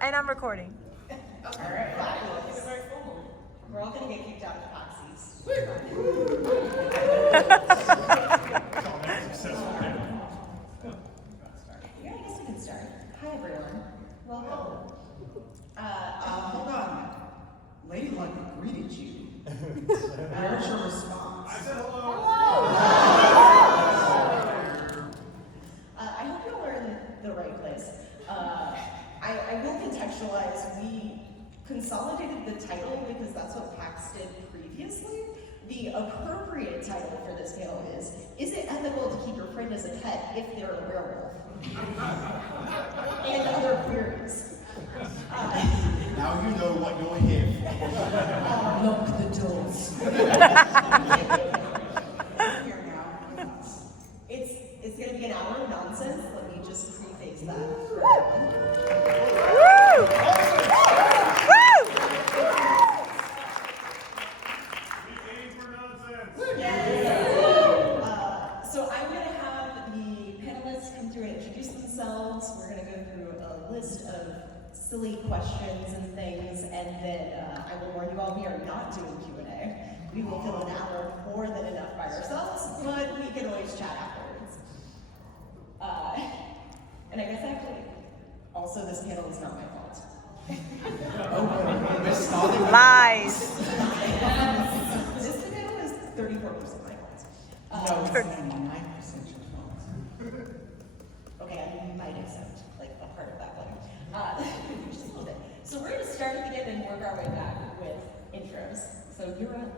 I'm recording. All right. It's very formal. We're all gonna get kicked out of PAX East. Yeah, I guess we can start. Hi everyone. Welcome. Hold on. Lady Lucky greeted you. Where's your response? I said hello. I hope you all are in the right place. I will contextualize. We consolidated the title because that's what PAX did previously. The appropriate title for this panel is it ethical to keep your friend as a pet if they're a werewolf? And other queries. Now you know what you're here for. Lock the doors. Here now with us. It's going to be an hour of nonsense. Let me just preface that for everyone. So I'm going to have the panelists come through and introduce themselves. We're going to go through a list of silly questions and things, and then I will warn you all, we are not doing Q&A. We will fill an hour more than enough by ourselves, but we can always chat afterwards. And I guess actually, also this panel is not my fault. We're starting. Lies. This panel is 34% my fault. No, it's 99% your fault. Okay, I might accept like a part of that one. Just a little bit. So we're going to start at the end and work our way back with intros. So you're up.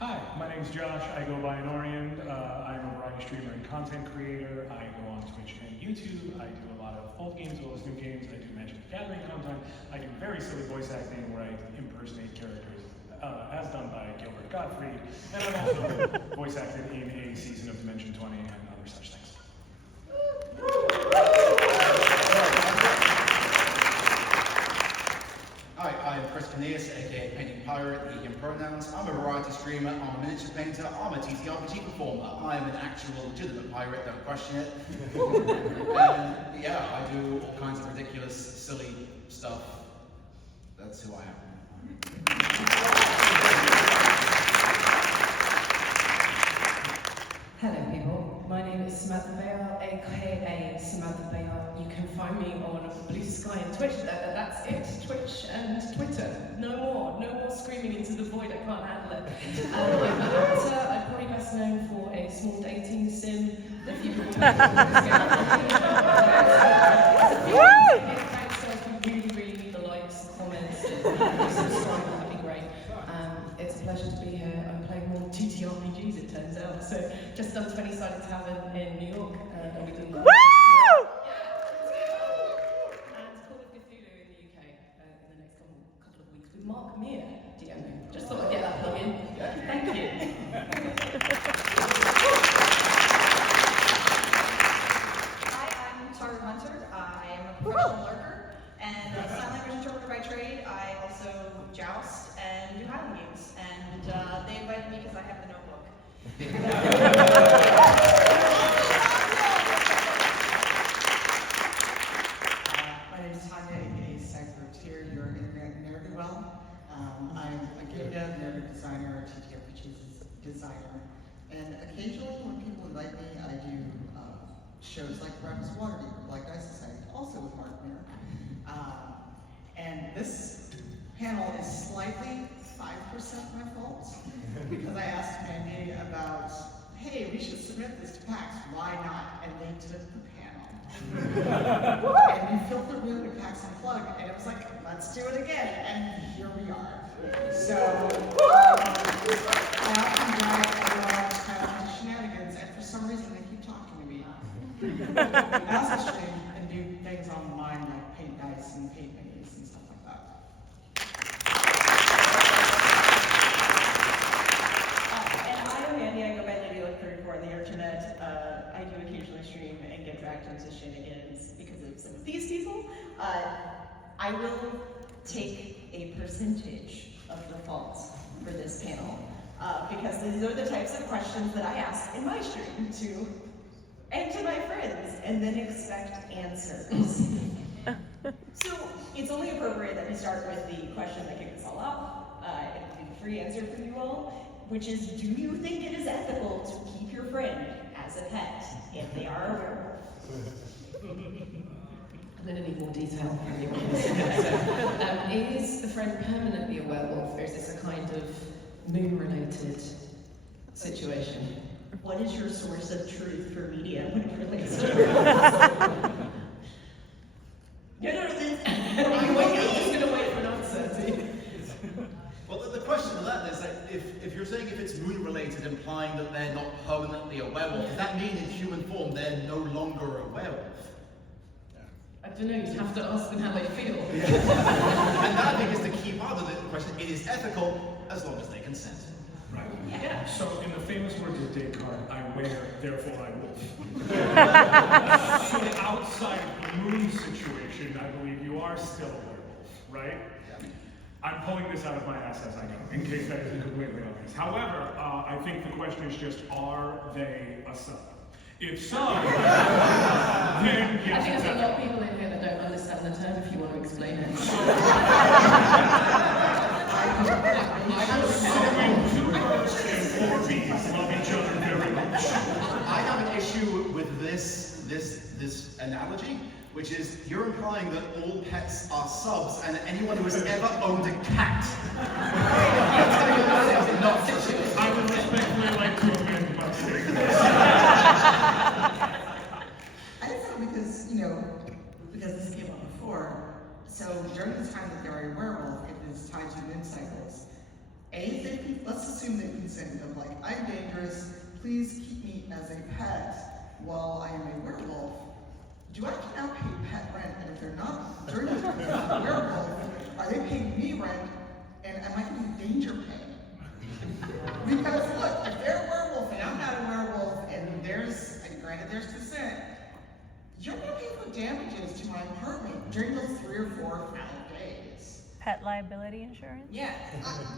Hi, my name's Josh. I go by Norian. I'm a variety streamer and content creator. I go on Twitch and YouTube. I do a lot of old games as well as new games. I do Magic the Gathering content. I do very silly voice acting where I impersonate characters as done by Gilbert Gottfried. And I've also voice acted in a season of Dimension 20 and other such things. Hi, I'm Chris Cornelius, aka Painting Pirate, vegan pronouns. I'm a variety streamer, I'm a miniature painter, I'm a TTRPG performer. I'm an actual legitimate pirate, don't question it. And yeah, I do all kinds of ridiculous, silly stuff. That's who I am. Hello people, my name is Samantha Bayer, aka Samantha Bayer. You can find me on Blue Sky and Twitch, that's it, Twitch and Twitter. No more screaming into the void, I can't handle it. I'm an actor, I'm probably best known for a small dating sim that you can really need the likes, comments, and subscribe, that'd be great. It's a pleasure to be here. I'm playing more TTRPGs, it turns out. So, just done 20-sided Tavern in New York, and we're doing that. Woo! And Call of Cthulhu in the UK in the next couple of weeks with Mark Meir DMing. Just thought I'd get that plug in. Thank you. Hi, I'm Tara Hunter. I am a professional lurker and a sign language interpreter by trade. I also joust and do Highland games, and they invited me because I have the notebook. My name is Tanya, aka Cypher. You're in ne'er-do-well. I'm a game dev, narrative designer, TTRPG designer, and occasionally when people invite me, I do shows like Breakfast Waterdeep, Black Dice Society, also with Mark Meir. And this panel is slightly 5% my fault, because I asked Mandy about, hey, we should submit this to PAX, why not? And they took the panel. And we filled the room with PAX Unplugged, and it was like, let's do it again, and here we are. So, I often drive around shenanigans, and for some reason they keep talking to me. I also stream and do things online like paint dice and paint minis and stuff like that. And I'm Mandy, I go by Lady Luck 34 on the internet. I do occasionally stream and get dragged into shenanigans because of some of these people. I will take a percentage of the fault for this panel because these are the types of questions that I ask in my stream to my friends and then expect answers. So it's only appropriate that we start with the question that kicked us all off. It will be the free answer from you all, which is, do you think it is ethical to keep your friend as a pet if they are a werewolf? I'm going to need more detail from you. Is the friend permanently a werewolf, or is this a kind of moon-related situation? What is your source of truth for media when it relates to werewolves? I'm just going to wait for an answer. Well, the question to that is, like, if you're saying if it's moon-related, implying that they're not permanently a werewolf, does that mean in human form they're no longer a werewolf? I don't know, you'd have to ask them how they feel. And that, I think, is the key part of the question. It is ethical as long as they consent. Right. Yeah. So, in the famous words of Descartes, I wear, therefore I wolf. So, outside of the moon situation, I believe you are still a werewolf, right? I'm pulling this out of my ass as I go, in case that isn't completely obvious. However, I think the question is just, are they a sub? If so, then yes. I think there's a lot of people in here that don't understand the term, if you want to explain it. I'm assuming 2 birds and 4 bees love each other very much. I have an issue with this analogy, which is you're implying that all pets are subs and that anyone who has ever owned a cat. I would respectfully like to amend my statement. I think so because, because this came up before, so during the time that they're a werewolf, it is tied to moon cycles. Let's assume they consent of like, I'm dangerous, please keep me as a pet while I am a werewolf. Do I now pay pet rent? And if they're not during the time they're not a werewolf, are they paying me rent? And am I getting danger pay? Because look, if they're a werewolf and I'm not a werewolf, and granted there's consent, you're gonna pay for damages to my apartment during those 3 or 4 foul days. Pet liability insurance? Yeah,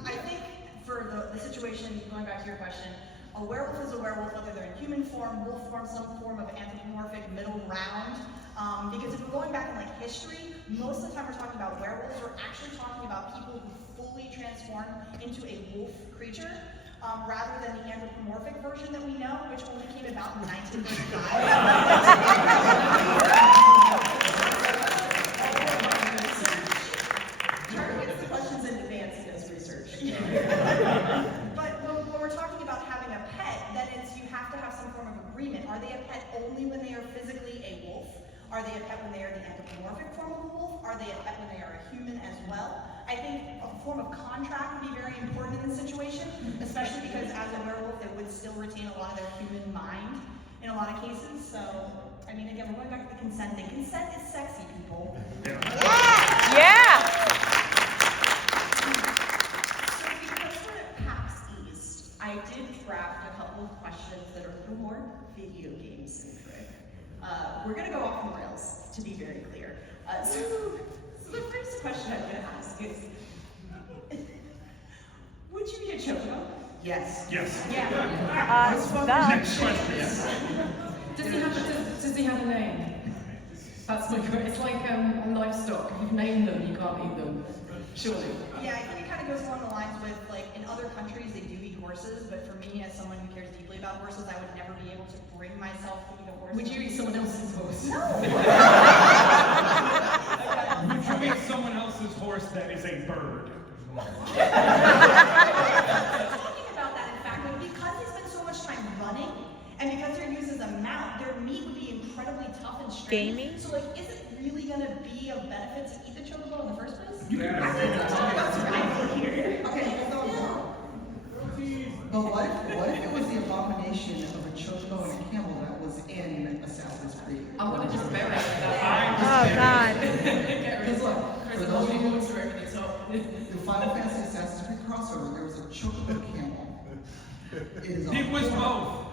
I think for the situation, going back to your question, a werewolf is a werewolf whether they're in human form, wolf form, some form of anthropomorphic middle ground. Because if we're going back in like history, most of the time we're talking about werewolves, we're actually talking about people who fully transform into a wolf creature, rather than the anthropomorphic version that we know, which only came about in 1935. Charlie gets the questions in advance, he does research. But when we're talking about having a pet, then you have to have some form of agreement. Are they a pet only when they are physically a wolf? Are they a pet when they are the anthropomorphic form of a wolf? Are they a pet when they are a human as well? I think a form of contract would be very important in this situation, especially because as a werewolf, they would still retain a lot of their human mind in a lot of cases. So, I mean, again, we're going back to the consent thing. Consent is sexy, people. Yeah! So because we're at PAX East, I did draft a couple of questions that are a little more video game centric. We're going to go off the rails, to be very clear. So the first question I'm going to ask is, would you be a choco? Yes. Yes. Yeah. Duh. Next question. Does he have a name? That's my question. It's like livestock. If you've named them, you can't eat them. Surely. Yeah, I think it kind of goes along the lines with, like, in other countries they do eat horses, but for me, as someone who cares deeply about horses, I would never be able to bring myself to eat a horse. Would you eat someone else's horse? No! Would you eat someone else's horse that is a bird? Talking about that, in fact, but because they spend so much time running, and because they're used as a mount, their meat would be incredibly tough and stringy. Gamey? So, like, is it really gonna be of benefit to eat the chocobo in the first place? Okay, hold on. But what if it was the abomination of a chocobo and a camel that was in Assassin's Creed? I want to just bury that. Oh, God. Because look, There's a holy water over the top. the Final Fantasy Assassin's Creed crossover, there was a chocobo camel. It was both.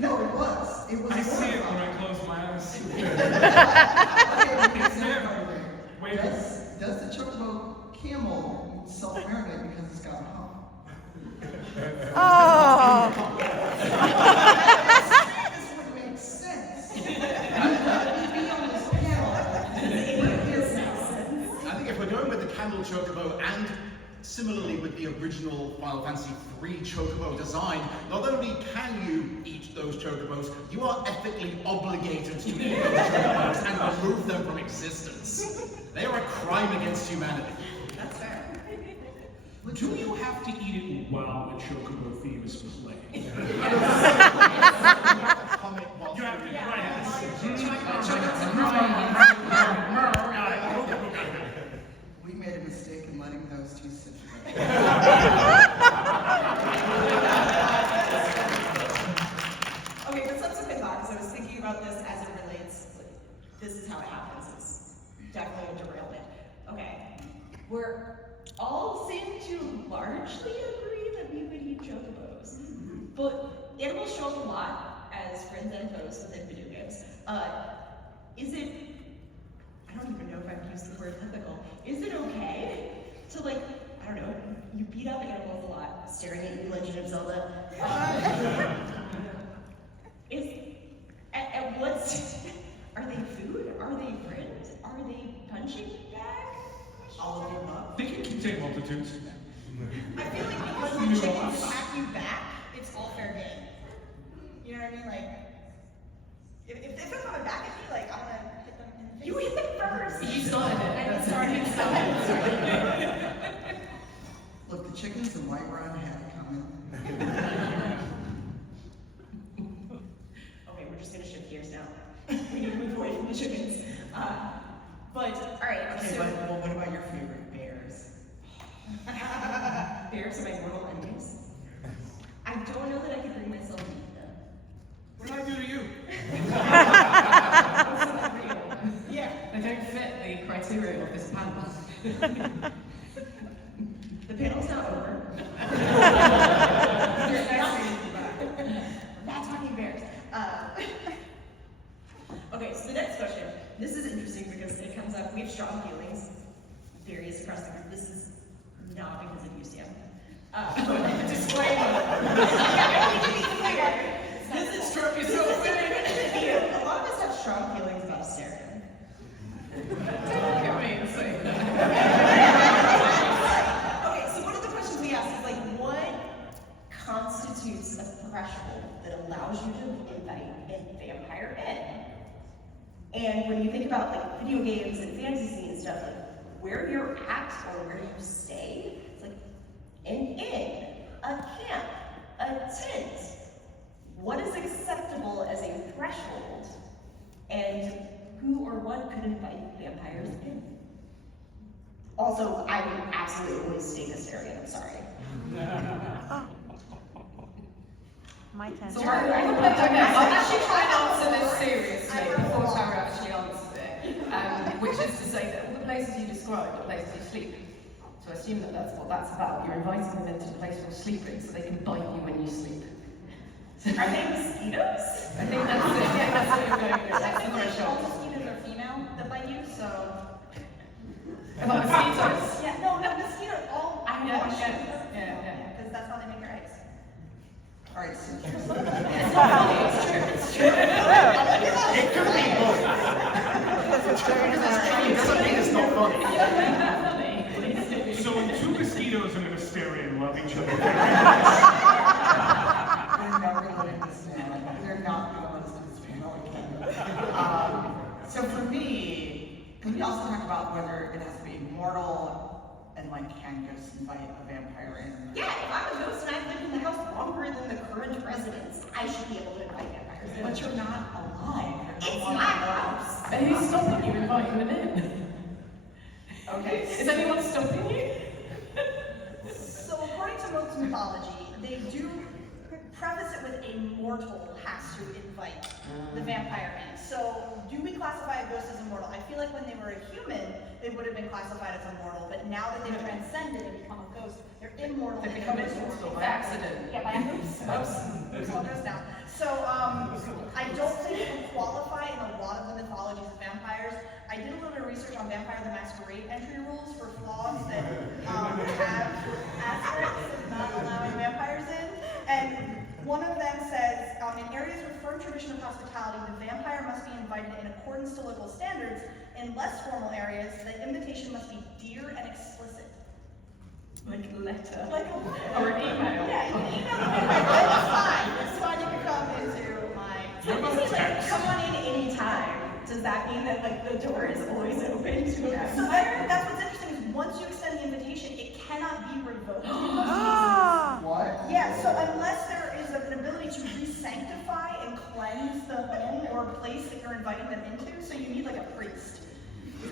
No, it was. It was. I see it when I close my eyes. It's there. Wait. Does the chocobo camel self-marinate because it's got a hump? Oh. This would make sense. You'd be on this panel. Final Fantasy III chocobo design, not only can you eat those chocobos, you are ethically obligated to eat those chocobos and remove them from existence. They are a crime against humanity. That's fair. Do you have to eat it while the chocobo theme is playing? You have to, We made a mistake in letting those two sit together. Okay, but subsequent thought, because I was thinking about this as it relates, like, this is how it happens. It's definitely a derailment. Okay, we're all seem to largely agree that we would eat chocobos, but animals show up a lot as friends and foes within video games. Is it, I don't even know if I've used the word ethical, is it okay to, like, I don't know, you beat up animals a lot, staring at you, Legend of Zelda. At what, are they food? Are they friends? Are they punching bag? All of the above. they can take multitudes. I feel like because the chickens attack you back, it's all fair game. You know what I mean? Like, if they're coming back at me, like, I'm gonna hit them in the face. You hit them first! You started it. I started. Look, the chickens and white brown had it coming. Okay, we're just gonna shift gears now. We need to move away from the chickens. But, alright, Okay, so. but well, what about your favorite bears? Bears are my mortal enemies. I don't know that I could bring myself to eat them. What did I do to you? Yeah. They don't fit the criteria of this panel. The panel's not over. Not talking bears. Okay, so the next question. This is interesting because it comes up. We have strong feelings, various across the group. This is not because of you, Sam. Disclaimer. This is true. A lot of us have strong feelings about Sarah. Don't get me to say that. Okay, so one of the questions we asked is like, what constitutes a threshold that allows you to invite a vampire in? And when you think about like video games and fantasy and stuff, like where you're at or where you stay, it's like an inn, a camp, a tent. What is acceptable as a threshold? And who or what could invite vampires in? Also, I would absolutely always stay Astarian, I'm sorry. My tent. So I'll actually try and answer this seriously before Tara actually answers it. Which is to say that all the places you described are places you sleep. So I assume that that's what that's about. You're inviting them into the place you're sleeping so they can bite you when you sleep. Are they mosquitoes? I think that's it. Yeah, that's what you're going with. That's the All threshold. mosquitoes are female that bite you, so. About mosquitoes. Yeah, no, mosquitoes, all. Yeah, yeah. Because that's how they make your eggs. All right, so It could be both. It doesn't mean it's not funny. So when two mosquitoes and an Astarian love each other, they're never letting this down. They're not going to let us do this panel again. So for me, can we also talk about whether it has to be immortal and like can ghosts invite a vampire in? Yeah, if I'm a ghost and I've lived in the house longer than the current residents, I should be able to invite vampires in. But you're not alive. You're It's no my longer house. And who's stopping you inviting them in? Okay. Is anyone stopping you? So according to most mythology, they do preface it with a mortal has to invite the vampire in. So do we classify a ghost as immortal? I feel like when they were a human, they would have been classified as immortal, but now that they've transcended and become a ghost, they're immortal. They and become invisible. immortal by accident. Yeah, by accident. Oops, all goes down. So I don't think it would qualify in a lot of the mythologies of vampires. I did a little bit of research on Vampire the Masquerade entry rules for flaws that have asterisks of not allowing vampires in. And one of them says, in areas with firm tradition of hospitality, the vampire must be invited in accordance to local standards. In less formal areas, the invitation must be dear and explicit. like letter. Or an email. Yeah, you can email me. It's fine. It's fine. You can come into my. So What about is it like text? come on in anytime? Does that mean that like the door is always open to us? So that's what's interesting is once you extend the invitation, it cannot be revoked. Ah. What? Yeah, so unless there is an ability to re-sanctify and cleanse the home or place that you're inviting them into, so you need like a priest.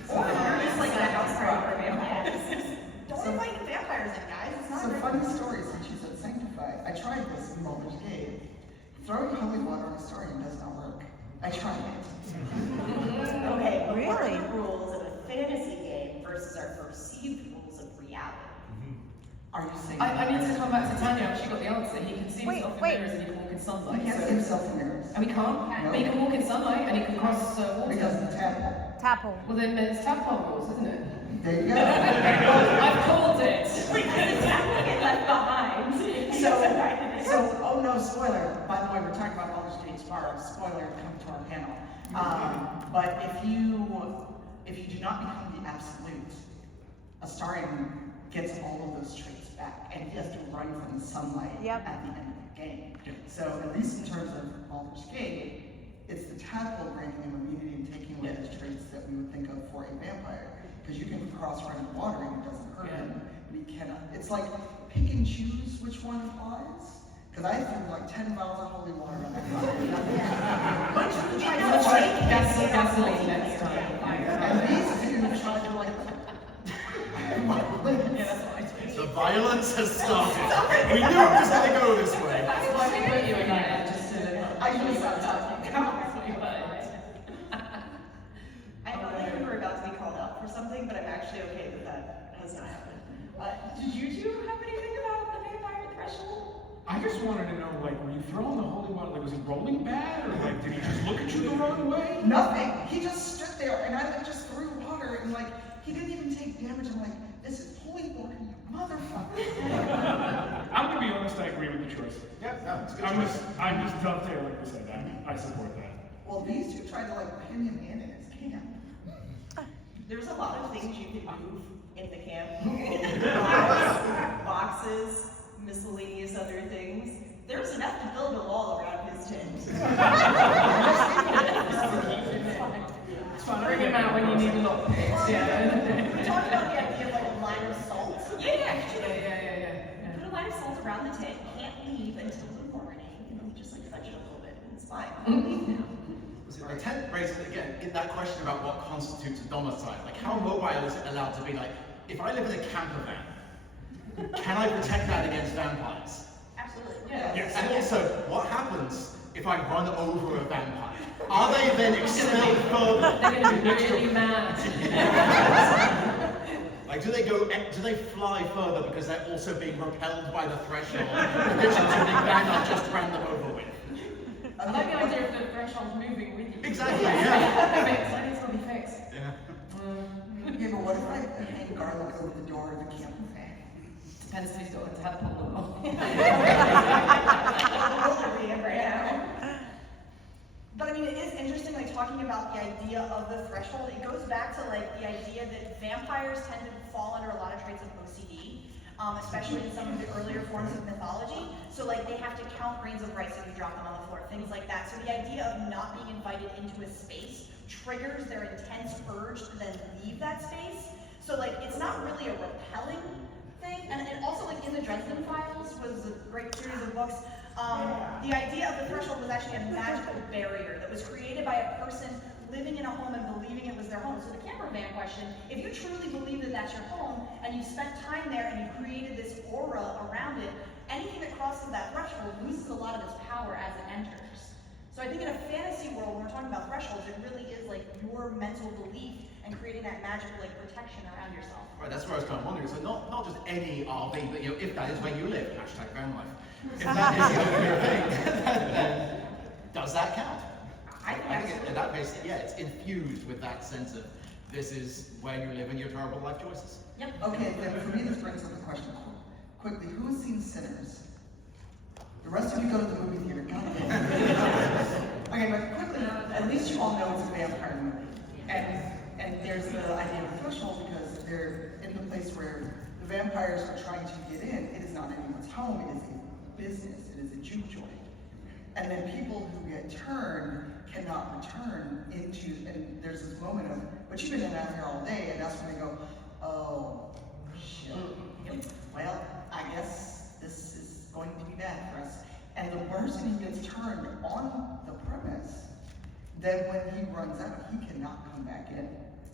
Or you're just like a house party for vampires. Don't invite the vampires in, guys. It's not So very funny story since you said sanctify. I tried this in Baldur's Gate. Throwing holy water on a historian does not work. I tried it. Okay, but what are Really? the rules of a fantasy game versus our perceived rules of reality? Are you saying? I need to come back to Tanya. She got the answer. He can see Wait, himself in wait. mirrors and he can walk in sunlight. He can't see himself in mirrors. And we can't. No. But he can walk in sunlight and he can cross Because water. of the tadpole. Tapple. Well, then it's tadpole rules, isn't it? There you go. I've called it. Get left behind. So, oh no, spoiler. By the way, we're talking about Baldur's Gate tomorrow. Spoiler, come to our panel. But if you do not become the absolute, Astarion gets all of those traits back, and he has to run from the sunlight Yep. at the end of the game. So at least in terms of Baldur's Gate, it's the tadpole granting him immunity and taking away those traits that we would think of for a vampire. Because you can cross run in water and it doesn't hurt him, but he cannot. It's like pick and choose which one applies. Because I threw like 10 bottles of holy water on that Gasoline next time. And these two tried to like. The violence has started. We knew it was going to go this way. That's why we put you in there, just to... I usually start talking. I thought that we were about to be called out for something, but I'm actually okay with that. Has not happened. Did you two have anything about the vampire threshold? I just wanted to know, like, were you throwing the holy water? Like, was he rolling bad, or like, did he just look at you the wrong way? Nothing. He just stood there and I just threw water and like he didn't even take damage. I'm like, this is holy water, you motherfucker. I'm gonna be honest. I agree with the choice. Yeah, no, it's a good I'm choice. just dovetailing like you said. I support that. Well, these two tried to like pin him in his camp. There's a lot of things you can move in the camp. Boxes, miscellaneous other things. There's enough to build a wall around his tent. Bring him out when you need a lot of picks, yeah. We talked about the idea of like a line of salt. Yeah. Put a line of salt around the tent, can't leave until the morning, and just like fudge it a little bit, and it's fine. The tent raises, again, in that question about what constitutes a domicile, like how mobile is it allowed to be? Like, if I live in a camper van, can I protect that against vampires? Absolutely. Yeah. Yes. And also, what happens if I run over a vampire? Are they then expelled further? They're going to be really mad. Like, do they fly further because they're also being repelled by the threshold? Which is a big bang I just ran them over with. I like the idea of the threshold moving with you. Exactly, yeah. Fixed. I think it's going to be fixed. Yeah. Yeah, but what if I hang garlic over the door of the camper van? Depends if he's got a tadpole or not. But I mean, it is interesting, like talking about the idea of the threshold. It goes back to like the idea that vampires tend to fall under a lot of traits of OCD, especially in some of the earlier forms of mythology. So like they have to count grains of rice if you drop them on the floor, things like that. So the idea of not being invited into a space triggers their intense urge to then leave that space. So like it's not really a repelling thing. And also like in the Dresden Files was a great series of books. The idea of the threshold was actually a magical barrier that was created by a person living in a home and believing it was their home. So the camper van question, if you truly believe that that's your home and you've spent time there and you've created this aura around it, anything that crosses that threshold loses a lot of its power as it enters. So I think in a fantasy world, when we're talking about thresholds, it really is like your mental belief and creating that magical like protection around yourself. Right, that's where I was kind of wondering. So not just any RV, but if that is where you live, hashtag van life. If that is your thing, then does that count? I think in that case, yeah, it's infused with that sense of this is where you live and your terrible life choices. Yep. Okay, then for me this brings up the question quickly. Who has seen Sinners? The rest of you go to the movie theater. God damn. Okay, but quickly, at least you all know it's a vampire movie. And there's the idea of the threshold because they're in the place where the vampires are trying to get in, it is not anyone's home, it is a business, it is a juke joint. And then people who get turned cannot return into, and there's this moment of, but you've been in out here all day, and that's when they go, oh, shit. Well, I guess this is going to be bad for us. And the person who gets turned on the premise, then when he runs out, he cannot come back in.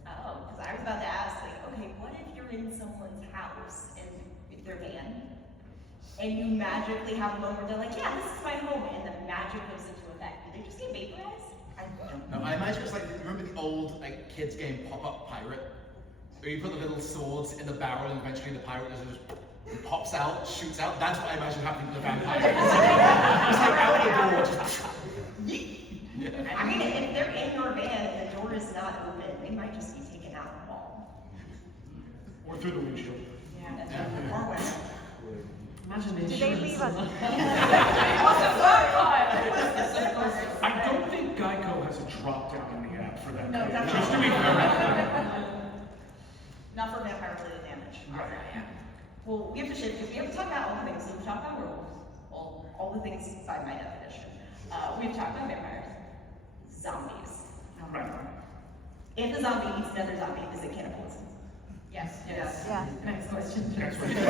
Oh, because I was about to ask, like, okay, what if you're in someone's house and if they're van, and you magically have a moment where they're like, yeah, this is my home, and the magic goes into effect. Do they just get vaporized? I don't No, know. I imagine it's like, remember the old like kids game Pop-Up Pirate? Where you put the little swords in the barrel and eventually the pirate just pops out, shoots out. That's what I imagine happening to the vampire. It's like out the door, just yeet. Yeah. I mean, if they're in your van and the door is not open, they might just be taken out the wall. Or through the windshield. Yeah. Far away. Imagine the Did they insurance leave on us? that. I don't think Geico has a drop down in the app for that. No, code, that's just to be fair. Not for vampire-related damage. Right. Well, we have to shift, because we have to talk about all the things. So we talked about werewolves, all the things by my definition. We've talked about vampires. Zombies. Right. If a zombie eats another zombie, is it cannibalism? Yes. Yes. Yeah. Next question. Next one. No I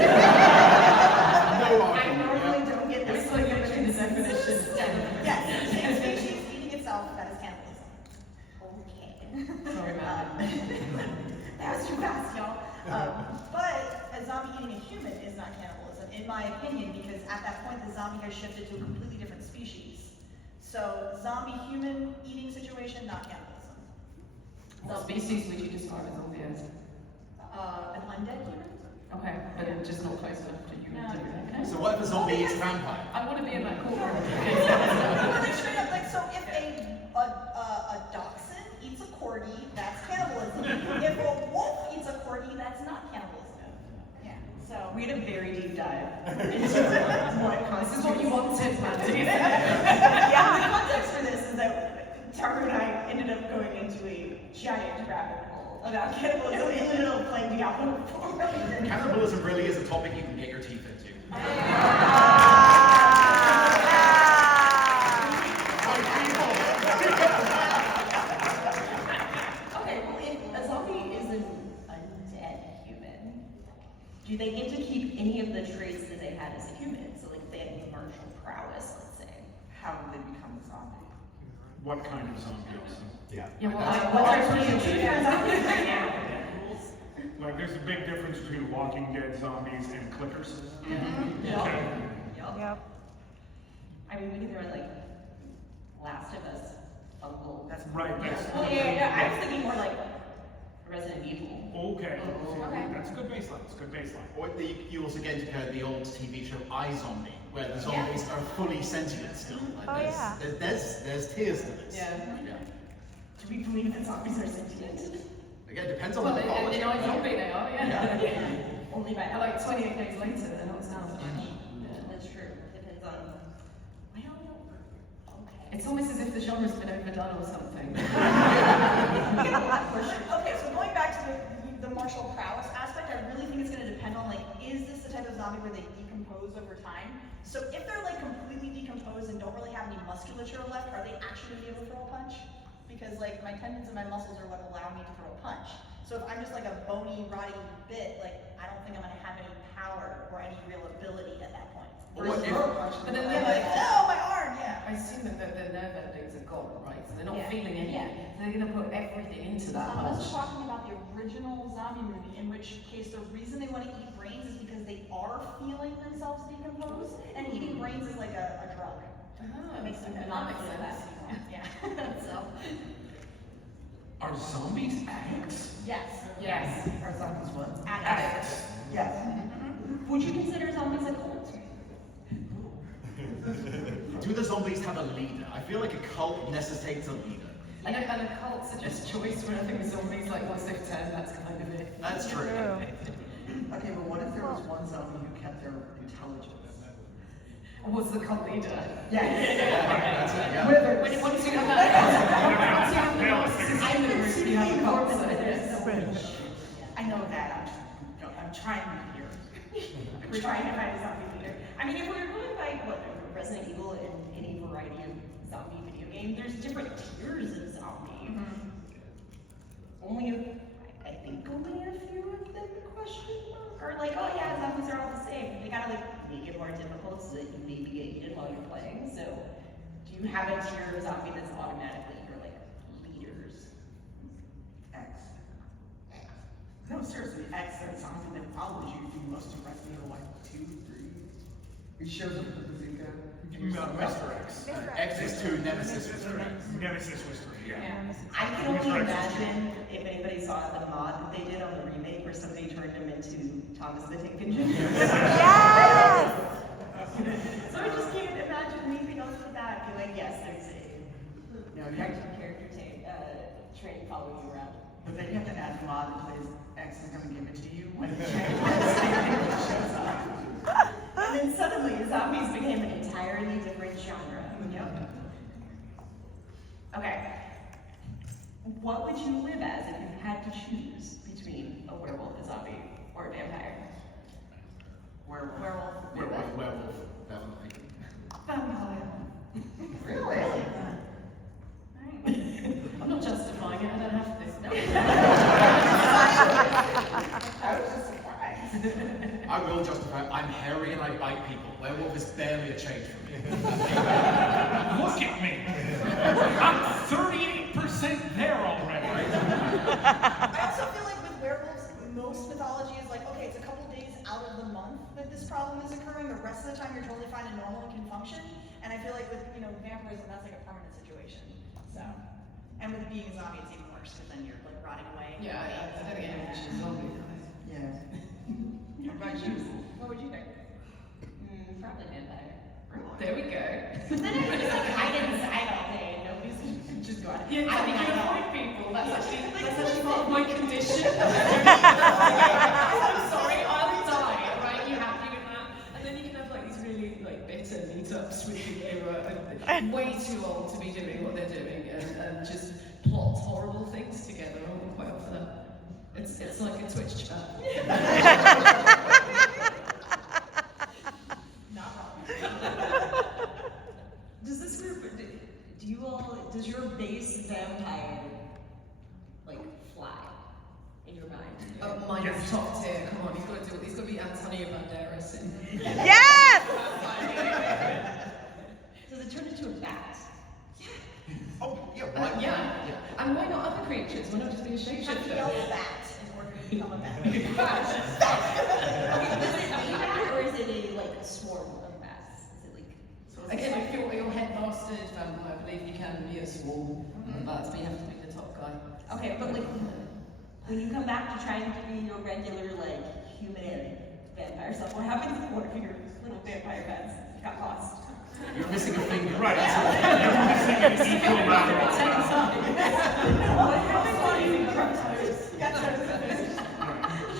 argument. normally don't get this. It's like literally the definition. Yes, same species eating itself, that is cannibalism. Okay. Sorry, man. That was too fast, y'all. But a zombie eating a human is not cannibalism, in my opinion, because at that point the zombie has shifted to a completely different species. So zombie-human eating situation, not cannibalism. What species would you describe a zombie as? An undead human? Okay, but just not close enough to human No. to okay. So what if a zombie eats a vampire? I want to be in that courtroom. Like straight up, like, so if a dachshund eats a corgi, that's cannibalism. If a wolf eats a corgi, that's not cannibalism. Yeah. So we had a very deep dive into what This is what you wanted, Mandy. Yeah, the context for this is that Tara and I ended up going into a giant rabbit hole about cannibalism in the middle of playing Diablo 4. Cannibalism really is a topic you can get your teeth into. Okay, well, if a zombie is an undead human, do they get to keep any of the traits that they had as a human? So, like, if they had martial prowess, let's say. How do they become a zombie? What kind of zombie also? Yeah. Yeah, well, That's- what are zombies right now? Like, there's a big difference between Walking Dead zombies and clickers. Yep. Yep. I mean, we can throw in, like, Last of Us, Uncle. That's Right, that's. Well, yeah, I was thinking more like Resident Evil. Okay. Okay. That's a good baseline, it's a good baseline. Or you also get into the old TV show iZombie, where the zombies are fully sentient still. Like, Oh, yeah. There's tiers to this. Yeah. Do we believe that zombies are sentient? Again, it depends on Well, the in mythology. iZombie they are, yeah. Yeah. Only by And like 28 days later, they're not sound. That's true. Depends on. Well, okay. It's almost as if the genre's been overdone or something. Okay, so going back to the martial prowess aspect, I really think it's going to depend on, like, is this the type of zombie where they decompose over time? So if they're, like, completely decomposed and don't really have any musculature left, are they actually going to be able to throw a punch? Because, like, my tendons and my muscles are what allow me to throw a punch. So if I'm just, like, a bony, rotty bit, like, I don't think I'm going to have any power or any real ability at that point. Or what if- But then I'm they're like, like, oh, my arm, yeah. I assume that the nerve endings are gone, right? So they're not Yeah. feeling anything. Yeah. They're going to put everything into that I'm punch. also talking about the original zombie movie, in which case the reason they want to eat brains is because they are feeling themselves decompose, and eating brains is like a drug. Ah, That makes sense. that makes sense. Yeah. So, Are zombies addicts? yes. Yes. Are zombies what? Addicts. Yes. Would you consider zombies a cult? Do the zombies have a leader? I feel like a cult necessitates a leader. And a cult suggests choice where I think zombies, like, once they've turned, that's kind of it. That's true. Okay, but what if there was one zombie who kept their intelligence? Was the cult leader? That's it, yeah. When once you have that, once you have the narcissist in the group, you have a cult, so yes. I know that. I'm trying here. We're trying to find a zombie leader. I mean, if we're going by what Resident Evil and any variety of zombie video game, there's different tiers of zombie. Only I think only a few of them question mark are like, oh yeah, zombies are all the same. They gotta like make it more difficult so that you maybe get eaten while you're playing. So, do you have a tier of zombie that's automatically your like leaders? X. No, seriously, X is something that follows you through most of Resident Evil, like 2, 3. It shows up with the bazooka. Mr. X. X is 2, Nemesis is 3. Nemesis was 3, yeah. I can only imagine if anybody saw the mod that they did on the remake where somebody turned him into Thomas the Tank Engine. Yes! So I just can't imagine anything else but that. Be like, yes, there's a No, you have to, character train following you around. but then you have to add the mod that plays X is gonna give it to you when it shows up. And then suddenly zombies became an entirely different genre. Yep. Okay. What would you live as if you had to choose between a werewolf, a zombie, or a vampire? Werewolf. Werewolf, definitely. Vampire. Really? Alright. I'm not justifying it, I don't have this. No. I was just surprised. I will justify, I'm hairy and I bite people. Werewolf is barely a change for me. Look at me! I'm 38% there already. I also feel like with werewolves, most mythology is like, okay, it's a couple days out of the month that this problem is occurring. The rest of the time, you're totally fine and normal and can function. And I feel like with vampirism, that's like a permanent situation. So, and with being a zombie, it's even worse because then you're like rotting away. Yeah, I don't think anyone should zombie. Yeah. What about you? What would you think? Probably vampire. There we go. But then everyone is like hide inside all day and nobody's just go out. Yeah, I you mean, I can know. avoid people. That's actually part of my condition. I'm sorry, I'll die. Right? You happy with that? And then you can have like these really like bitter meetups with people who are way too old to be doing what they're doing and just plot horrible things together. I'm quite up for that. It's like a Twitch chat. Not wrong. Does this group, do you all, does your base vampire, like, fly in your mind? Mine is top tier. Come on, he's got to be Antonio Banderas. Yes! Does it turn into a bat? Oh, yeah, why? Yeah. And why not other creatures? Why not just be a You have to yell shapeshifter? bat in order to become a bat. Okay, does it be a bat or is it a, like, swarm of bats? Is it like... Again, if you're headmastered vampire, I believe you can be a swarm of bats, but you have to be the top guy. Okay, but like, when you come back to trying to be your regular, like, human vampire self, what happens if one of your little vampire bats got lost? You're missing a finger. Right, you're missing an equal amount of What happens when you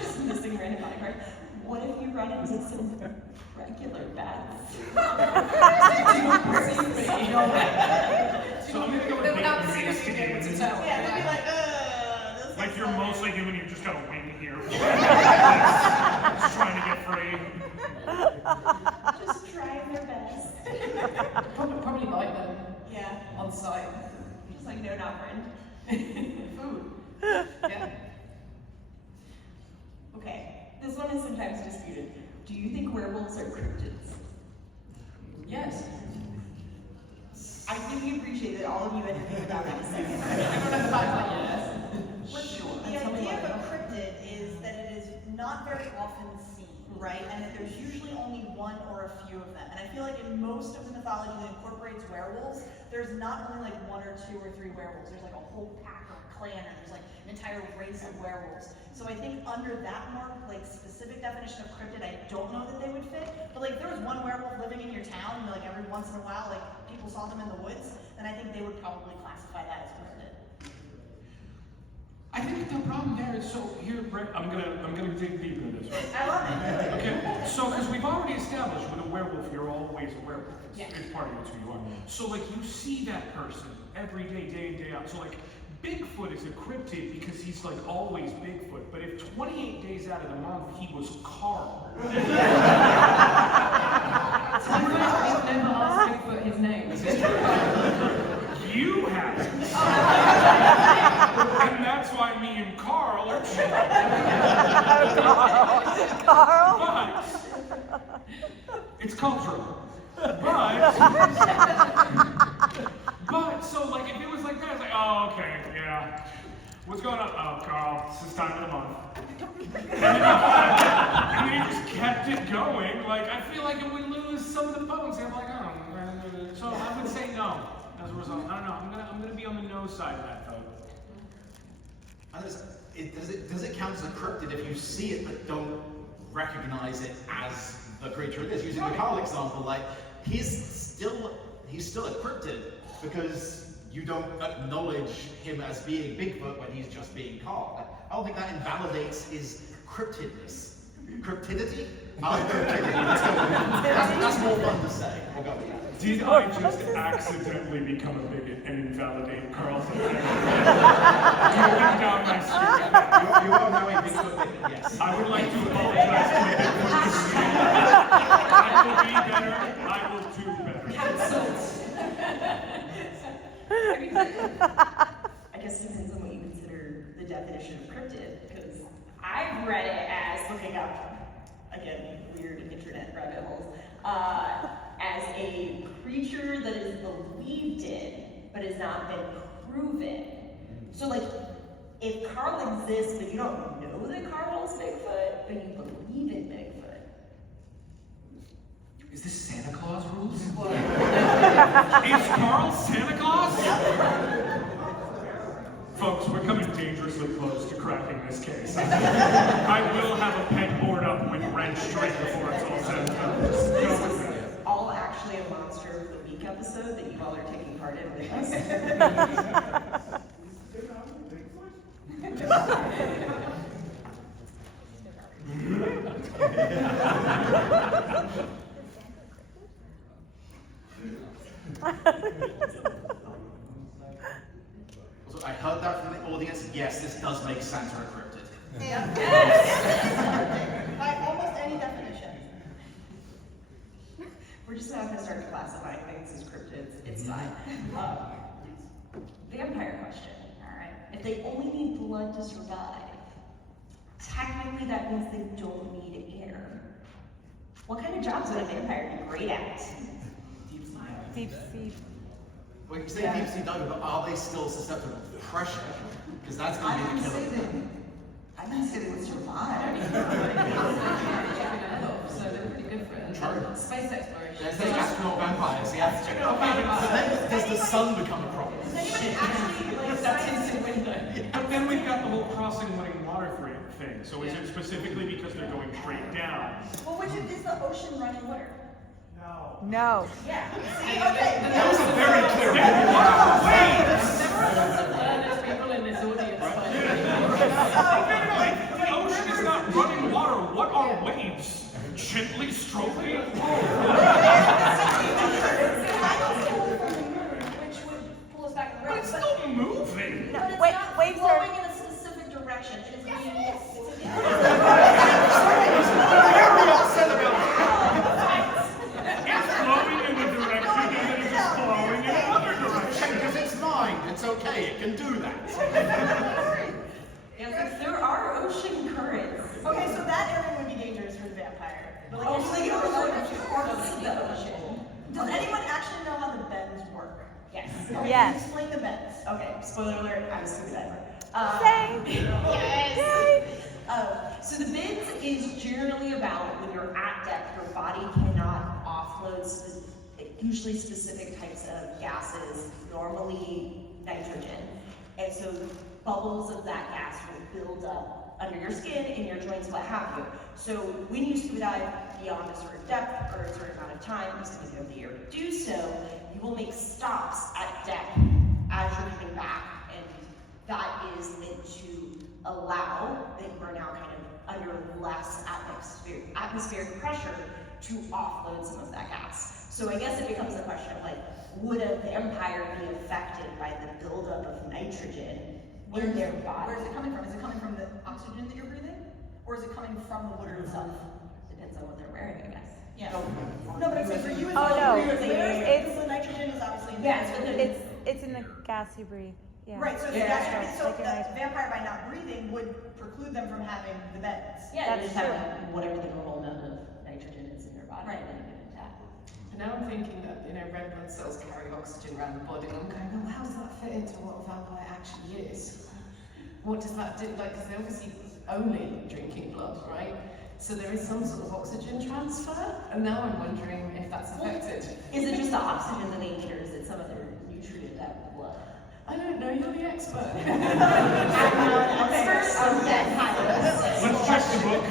just missing random body parts? What if you run into some regular bats? So I'm gonna go with being investigated. Yeah, they'd be like, this Like is you're so mostly human, you just got a wing here. Just trying to get free. Just trying their best. Probably bite them Yeah, on site. just like, no, not friend. Food. Yeah. Okay, this one is sometimes disputed. Do you think werewolves are cryptids? Yes. I really appreciate that all of you had to think about that a second. Yes. The idea of a cryptid is that it is not very often seen, right? And that there's usually only one or a few of them. And I feel like in most of the mythology that incorporates werewolves, there's not only like 1 or 2 or 3 werewolves. There's like a whole pack or a clan, or there's like an entire race of werewolves. So I think under that more like specific definition of cryptid, I don't know that they would fit. But like if there was one werewolf living in your town, and like every once in a while, like people saw them in the woods, then I think they would probably classify that as cryptid. I think the problem there is, so here, Brett, I'm gonna dig deep into this, right? I love it. Okay, so because we've already established with a werewolf, you're always a werewolf. Yeah. It's part of it's who you are. So like you see that person every day, day in, day out. So like Bigfoot is a cryptid because he's like always Bigfoot, but if 28 days out of the month he was Carl. We've never asked Bigfoot his name. You haven't. And that's why me and Carl are chilling. Carl? But it's cultural. But so like if it was like that, it's like, oh okay, yeah. What's going on? Oh, Carl, it's this time of the month. And then he just kept it going. Like I feel like it would lose some of the potency. I'm like, oh, so I would say no. As a result, I don't know. I'm gonna be on the no side of that vote. Does it count as a cryptid if you see it but don't recognize it as the creature it is? Using the Carl example, like he's still a cryptid because you don't acknowledge him as being Bigfoot when he's just being Carl. I don't think that invalidates his cryptidness. Cryptidity? Cryptidity. Let's go with that. That's more fun to say. We'll go with that. Did I just accidentally become a bigot and invalidate Carl's opinion? Going down my street. You are now a Bigfoot bigot, yes. I would like to apologize to the Bigfoot community. I will be better. I will do better. I guess it depends on what you consider the definition of cryptid, because I've read it as looking up, again, weird internet rabbit holes, as a creature that is believed in, but has not been proven. So like, if Carl exists, but you don't know that Carl is Bigfoot, but you believe in Bigfoot. Is this Santa Claus rules? Is Carl Santa Claus? Folks, we're coming dangerously close to cracking this case. I will have a peg board up with wrench straight before it's all said and done. This is all actually a Monster of the Week episode that you all are taking part in with us. So I heard that from the audience. Yes, this does make Santa a cryptid. Yeah. By almost any definition. We're just not going to start classifying things as cryptids. It's fine. Vampire question. All right. If they only need blood to survive, technically that means they don't need air. What kind of jobs would a vampire be great at? Deep sea. Well, you say deep sea diving, but are they still susceptible to pressure? Because that's going to be the killer. I didn't say they would survive. So they're pretty good for it. True. Space exploration. There's the astronaut vampires, yeah. But then does the sun become a problem? But then we've got the whole crossing running water thing. So is it specifically because they're going straight down? Well, which is the ocean running water? No. Yeah. See, okay. That was a very clear There are lots of learned people in this audience. The ocean is not running water. What are waves? Gently stroking? Which would pull us back But it's still moving. But it's Wait, not wait, flowing sir. in a specific direction. It is being It's flowing in the direction and then it's just flowing in another direction. Because it's mind. It's okay. It can do that. Yeah, like, there are ocean currents. Okay, so that area would be dangerous for the vampire. But like, Oh, if so they you're go allowed over to parts cross of the ocean. Does anyone actually know how the bends work? Yes. Okay, Yes. Explain the bends. Okay, spoiler alert, I'm a scuba diver. Same. Yes. Yay. So the bends is generally about when you're at depth, your body cannot offload usually specific types of gases, normally nitrogen. And so bubbles of that gas will build up under your skin, in your joints, what have you. So when you scuba dive beyond a certain depth or a certain amount of time, because you have the air to do so, you will make stops at depth as you're coming back. And that is meant to allow that you are now kind of under less atmospheric pressure to offload some of that gas. So I guess it becomes a question of like, would a vampire be affected by the buildup buildup of nitrogen in their body. Where is it coming from? Is it coming from the oxygen that you're breathing? Or is it coming from the water itself? Depends on what they're wearing, I guess. Yeah. No, but I'm saying for you, it's Oh, all no. because It's- the nitrogen is obviously in Yes, the but It's in the gas you breathe. Yeah. Right, so, Yeah. so Like your the nitrogen. vampire by not breathing would preclude them from having the beds. Yeah, they That's just have true. like whatever the normal amount of nitrogen is in their body Right. at any given time. And now I'm thinking that, red blood cells carry oxygen around the body, and I'm going, well, how does that fit into what a vampire actually is? What does that do? Like, because they're obviously only drinking blood, right? So there is some sort of oxygen transfer, and now I'm wondering if that's affected. Is it just the oxygen that they need, or is it some other nutrient out of the blood? I don't know, you're the expert. I'm not an expert on vampires. Let's check the book.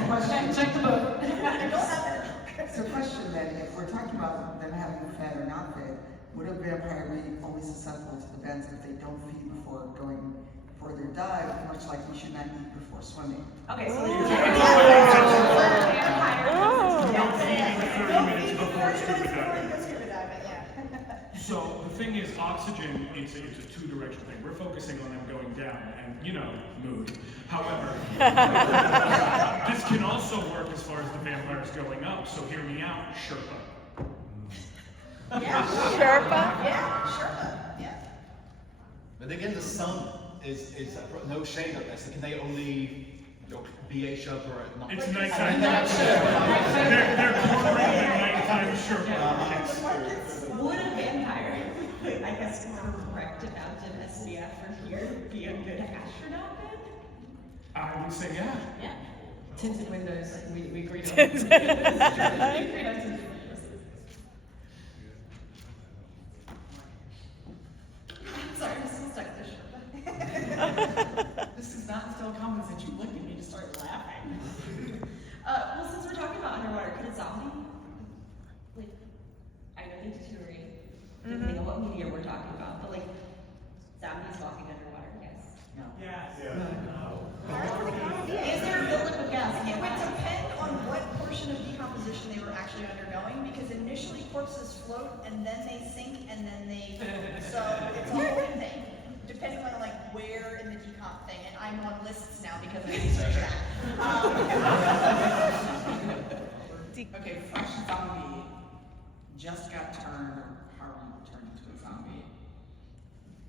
Check the book. So question then, if we're talking about them having fed or not fed, would a vampire be only susceptible to the bends if they don't feed before their dive, much like we should not eat before swimming? Okay, so Ooh. Don't feed for 30 minutes before scuba diving. Yeah. So the thing is, oxygen, it's a two-directional thing. We're focusing on them going down, and mood. However, this can also work as far as the vampires going up. So hear me out, Sherpa. Sherpa? Yeah, Sherpa, yeah. But again, the sun is no shade of this. Can they only be a Sherpa at night? It's nighttime. They're corporate at nighttime Sherpa. would a vampire, I guess, correct amount of SPF for here be a good astronaut then? I would say yeah. Yeah. Tinted windows, we agreed on. Tinted. We agreed on tinted windows. Sorry, I'm still stuck with Sherpa. This does not instill confidence that you look at me to start laughing. Well, since we're talking about underwater, could a zombie, like, I know they deteriorate, depending on what media we're talking about, but like, zombies walking underwater, yes. Is there a buildup of gas? It would depend on what portion of decomposition they were actually undergoing, because initially corpses float and then they sink and then they, so it's a whole thing, depending on like where in the decomp thing, and I'm on lists now because I researched that. Okay, fresh zombie just got turned, or Harlem turned into a zombie.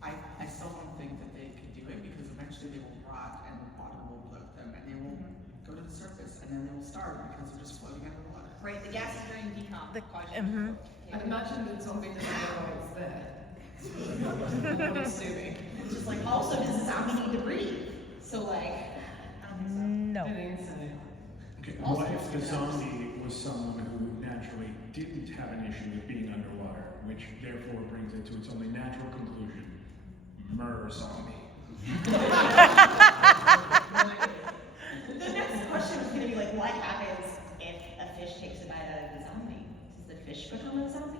I still don't think that they could do it because eventually they will rot and water will bloat them and they will go to the surface and then they will starve because they're just floating under the water. Right, the gases during decomp. And imagine the zombie doesn't know why it's there. What it's doing. It's just like, also, does a zombie need to breathe? So like, No. I think so. Okay, what if the zombie was someone who naturally didn't have an issue with being underwater, which therefore brings it to its only natural conclusion, zombie. the next question was gonna be like, what happens if a fish takes a bite out of the zombie? Does the fish become a zombie?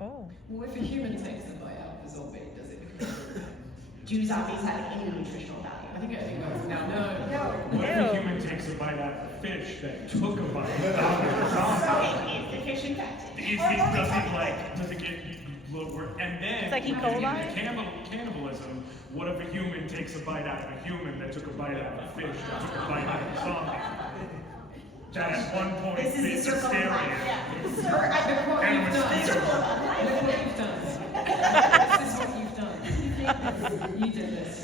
Oh. Well, if a human takes the bite out of the zombie, does it become Do zombies have any nutritional value? I think that's no. What if a human takes a bite out of the fish that took a bite out of the zombie? Okay, is the fish infected? Does it get lower? And then, It's like E. if you coli? get cannibalism, what if a human takes a bite out of a human that took a bite out of a fish that took a bite out of a zombie? That at one point This is is the circle of life. hysteria. Yeah. Look what And you've it was done. The circle of life. Look what you've done. This is what you've done. You did this.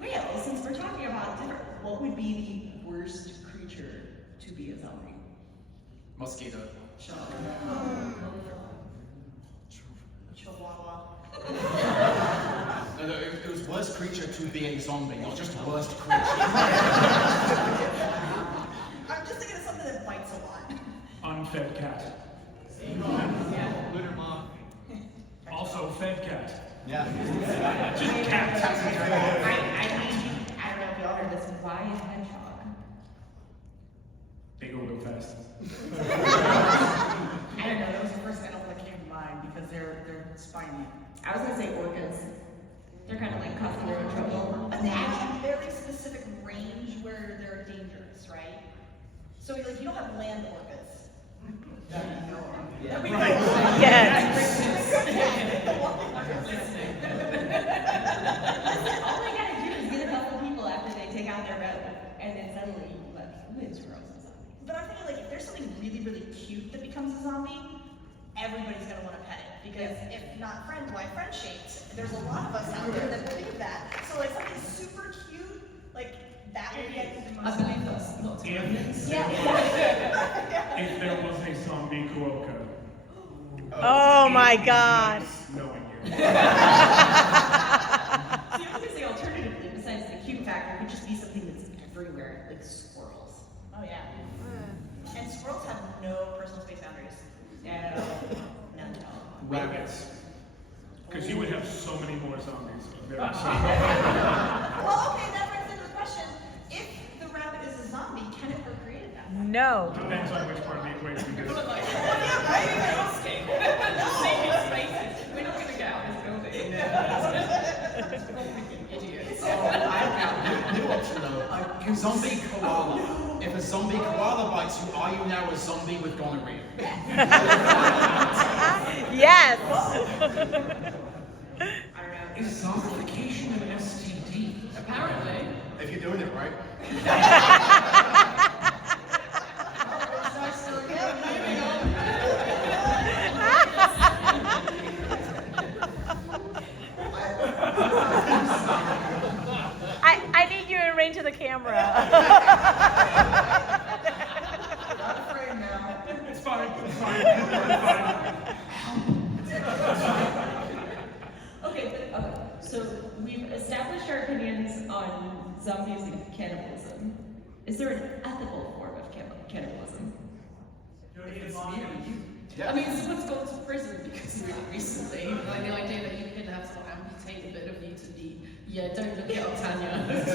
Well, since we're talking about different, what would be the worst creature to be a zombie? Mosquito. Chihuahua. No, it was worst creature to be a zombie, not just worst creature. I'm just thinking of something that bites a lot. Unfed cat. Also fed cat. Yeah. Just cat. I don't know if y'all heard this, why is hedgehog? They go real fast. I don't know, that was the first animal that came to mind because they're spiny. I was gonna say orcas. They're kind of like causing their own trouble. But they have a very specific range where they're dangerous, right? So like you don't have land orcas. That we know of. Yes. mean, squirrels are zombies. But I'm thinking, like, if there's something really, really cute that becomes a zombie, everybody's gonna want to pet it. Because if not friend, why friend shaped? There's a lot of us out there that believe that. So, like, something super cute, like, that would be, I think, the I most. believe that's not to evidence. Yeah. If there was a zombie Kuoka, Oh my God. knowing you. See, I was gonna say alternatively, besides the cute factor, could just be something that's everywhere, like squirrels. Oh, yeah. And squirrels have no personal space boundaries. No, none at all. Rabbits. Because you would have so many more zombies. Very soon. Well, okay, that brings into the question, if the rabbit is a zombie, can it procreate that? No. Depends on which part of the equation it is. We're not gonna get out of this building. Idiots. New option though. Zombie koala. If a zombie koala bites you, are you now a zombie with gonorrhea? Yes. I don't know. Is zombification an STD? Apparently. If you're doing it right. I need you in range of the camera. Not afraid now. It's fine. It's fine. It's fine. Okay, so we've established our opinions on zombies and cannibalism. Is there an ethical form of cannibalism? Yeah. I mean, someone's gone to prison because of that recently. Like the idea that you can have someone amputate a bit of you to be, don't look it up, Tanya. This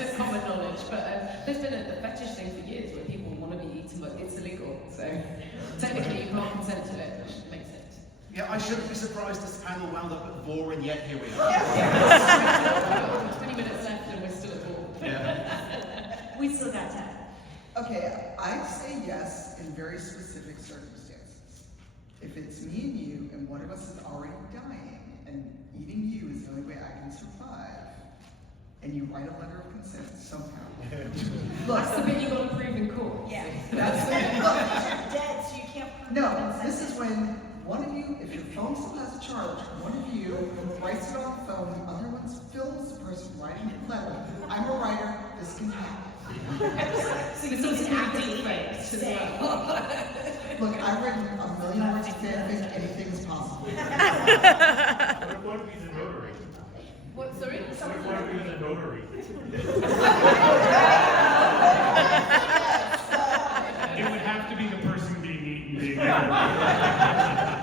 is a common knowledge, but there's been a fetish thing for years where people want to be eaten, but it's illegal. So technically, you can't consent to it, which makes sense. Yeah, I shouldn't be surprised this panel wound up at Vor, and yet here we are. 20 minutes left and we're still at all. Yeah. We still got time. Okay, I'd say yes in very specific circumstances. If it's me and you, and one of us is already dying, and eating you is the only way I can survive, and you write a letter of consent somehow. That's the bit you got to prove in court. Yeah. That's the bit. Well, because you're dead, so you can't prove No, consent. this is when one of you, if your phone still has a charge, one of you writes it on the phone, the other one films the person writing the letter. I'm a writer, this can happen. So this is acting faked as well. Look, I've written a million words of fanfic, anything is possible. What if one of you's a notary? What, sorry? What if one of you's a notary? It would have to be the person being eaten being notary.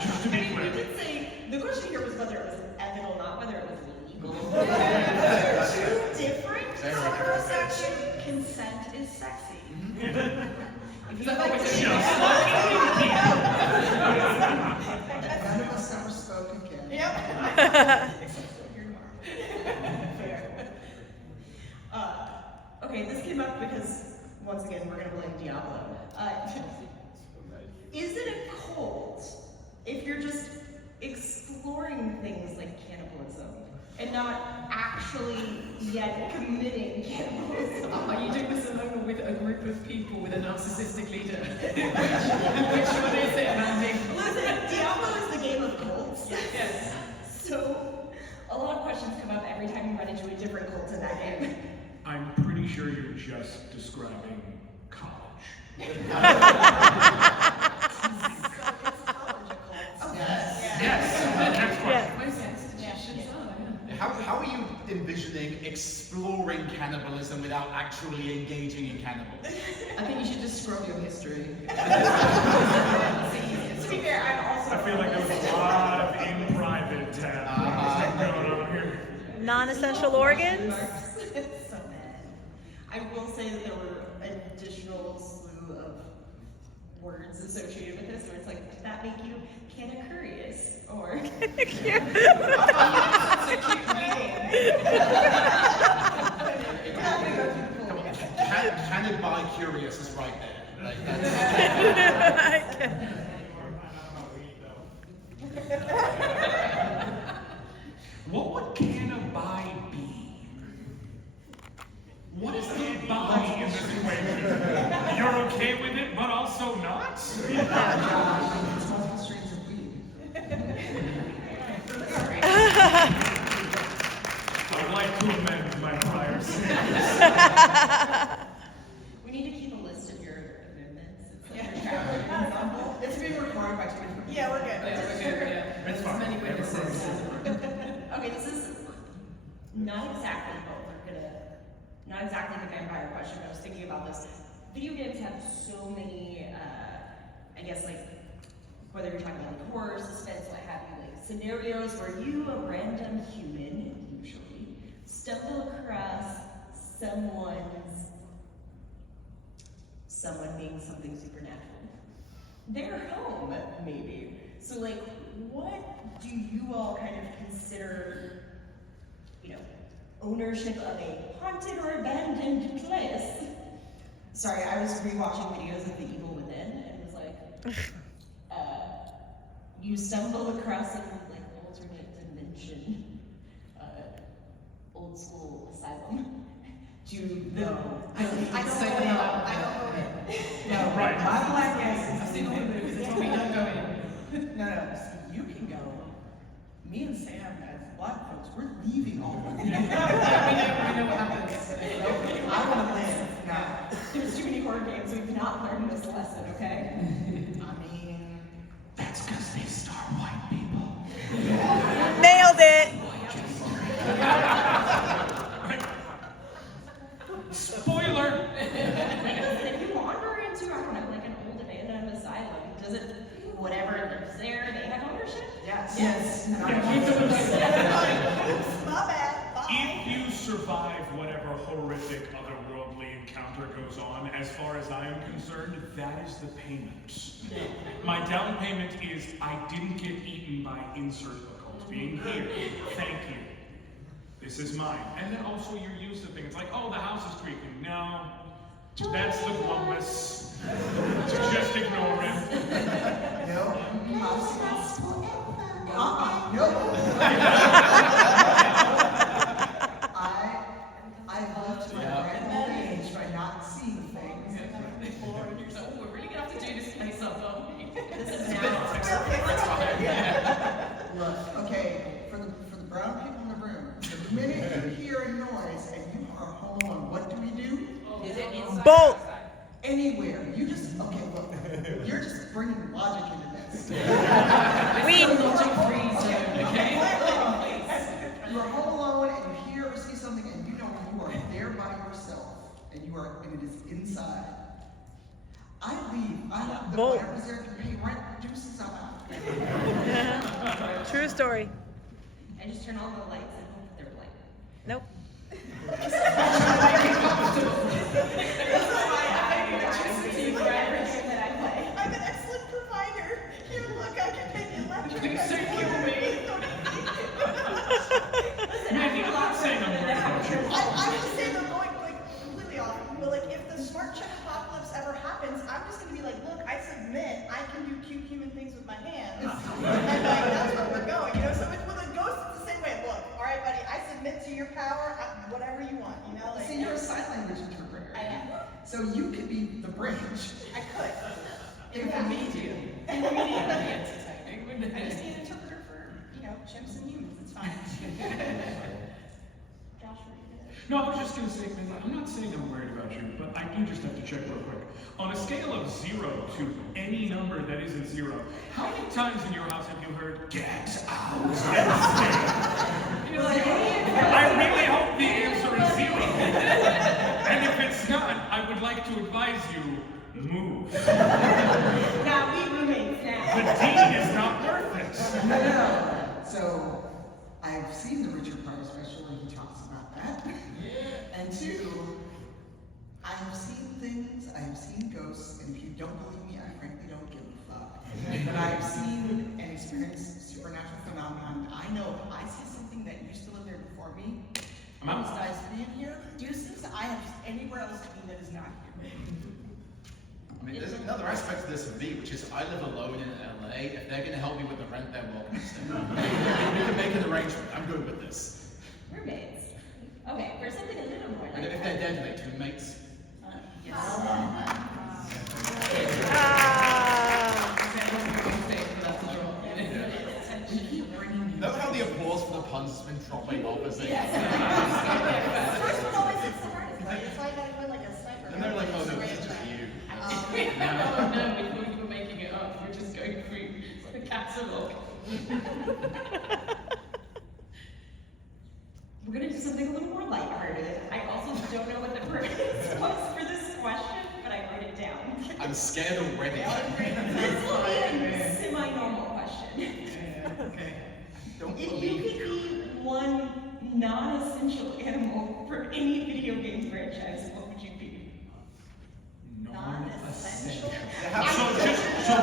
Just to I be mean, we clear. did say, the question here was whether it was ethical, not whether it was illegal. Two different Very heterosexual consent is sexy. If you But like that to was see just- None of us ever spoke again. Yep. Okay, this came up because, once again, we're going to blame Diablo. Is it a cult if you're just exploring things like cannibalism and not actually yet committing cannibalism? Are you doing this alone or with a group of people with a narcissistic leader? Which one is it, Mandy? Listen, Diablo is the game of cults. Yes. So, a lot of questions come up every time you run into a different cult in that game. I'm pretty sure you're just describing college. Yes. Next question. Most institutions are, yeah. How are you envisioning exploring cannibalism without actually engaging in cannibalism? I think you should just scrub your history. To be fair, I'm also. I feel like there was a lot of in private tab going on here. Non-essential organs? It's so bad. I will say that there were additional slew of words associated with this, where it's like, does that make you curious? Or it's a cute reading. Canned by Curious is right there. Like, that's... What would cannabi be? What is the It's multiple strains of weed. I'd like to amend my prior statement. We need to keep a list of your amendments. It's like your traveling ensemble. It's being recorded by 2 different people. Yeah, we're good. It's fine. Many witnesses. Okay, this is not exactly what we're gonna, not exactly the vampire question, but I was thinking about this. Video games have so many, I guess like, whether you're talking about like horror, suspense, what have you, like scenarios where you, a random human, usually, stumble across someone being something supernatural. Their home, maybe. So like, what do you all kind of consider, ownership of a haunted or abandoned place? Sorry, I was rewatching videos of The Evil Within and was like, you stumble across an like alternate dimension, old school asylum. Do you know? I don't know. No, Right. my black ass I've seen all the movies, they told me don't go in. No, see, you can go. Me and Sam, as black folks, we're leaving all of We know what happens. I want to live. No. There's too many horror games, we've not learned this lesson, okay? I mean, That's because they star white people. Nailed it. Spoiler! Listen, if you wander into, I don't know, like an old abandoned asylum, does it, whatever lives there, they have ownership? yes. Yes. My bad, bye. If you survive whatever horrific otherworldly encounter goes on, as far as I am concerned, that is the payment. My down payment is I didn't get eaten by insert occult being here. Thank you. This is mine. And then also you're used to things like, oh, the house is creaking. No, that's the globalist. Just ignore him. No. No. I've lived to my grand old age by not seeing things. We're really gonna have to do this place up, aren't we? This is now. Look, okay, for the brown people in the room, the minute you hear a noise and you are home alone, what do we do? Is it inside? Bolt. Anywhere. You just, okay, look, you're just bringing logic into this. We Logic-free zone, okay? You are home alone and you hear or see something and you know you are there by yourself and it is inside. I leave. The Bolt. whatever's there can pay rent, deuces, I'm out. True story. I just turn all the lights and hope they're light. Nope. I'm an excellent provider. Here, look, I can pay the electric. Please don't kill me. Listen, Mandy, I'm not saying I'm worried about you. I would say they're going like completely off. But like if the smart check apocalypse ever happens, I'm just gonna be like, look, I submit I can do cute human things with my hands. And like that's where we're going, So with a ghost it's the same way. Look, all right, buddy, I submit to your power, whatever you want, Like See, you're a sign language interpreter. I am. So you could be the bridge. I could. In the medium. I just need an interpreter for, chimps and humans. It's fine. Josh, what are you gonna No, I was just going to say, Mindy, I'm not saying I'm worried about you, but I do just have to check real quick. On a scale of 0 to any number that isn't 0, how many times in your house have you heard, get out? You're like, I really hope the answer is 0. And if it's not, I would like to advise you, move. Now we roommates now. The deed is not worth it. No. So, I've seen the Richard Pryor special and he talks about that. And 2, I have seen things, I have seen ghosts, and if you don't believe me, I frankly don't give a fuck. But I've seen and experienced supernatural phenomenon. I know if I see something that used to live there before me, I'm out. besides being here, deuces, I have anywhere else to be that is not here. I mean, there's another aspect to this for me, which is I live alone in LA. If they're going to help me with the rent, they're welcome to stay. We can make an arrangement. I'm good with this. Roommates. Okay, for something a little more And like if they're dead, they're teammates. yes. Ah. applause for the puns has been dropping off as they First one always hits the hardest, right? That's why you gotta put like a sniper. And they're like, oh no, it's just you. Oh no, we thought you were making it up. We're just going through the catalogue. We're gonna do something a little more lighthearted. I also don't know what the purpose was for this question, but I wrote it down. I'm scared already. This will be a semi-normal question. Okay. Don't If you believe could be one non-essential animal for any video game franchise, what would you be? Non-essential. So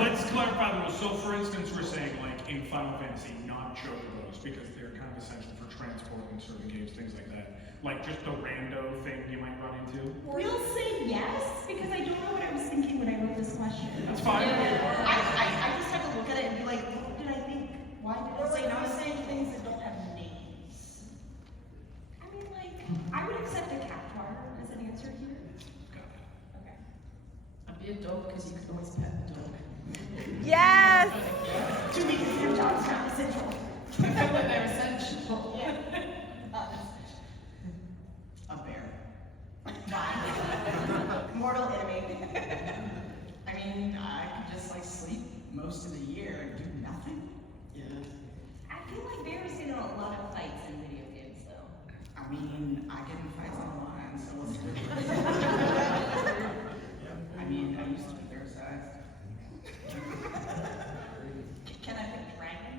let's clarify the rules. So for instance, we're saying like in Final Fantasy, not chocobos because they're kind of essential for transport in certain games, things like that. Like just the rando thing you might run into. We'll say yes, because I don't know what I was thinking when I wrote this question. That's fine. I just have to look at it and be like, what did I think? Why did Or I say like not not saying saying things that don't have names. I mean, like, I would accept a cactuar as an answer here. Okay. I'd be a dog because you could always pet the dog. Yes. To me, your job's not essential. I feel like they're essential. Yeah. A bear. Fine. Mortal enemy. I mean, I could just like sleep most of the year and do nothing. Yeah. I feel like bears get in a lot of fights in video games, though. I mean, I get in fights online, so what's the difference? I mean, I used to be their size. Can I pick dragon?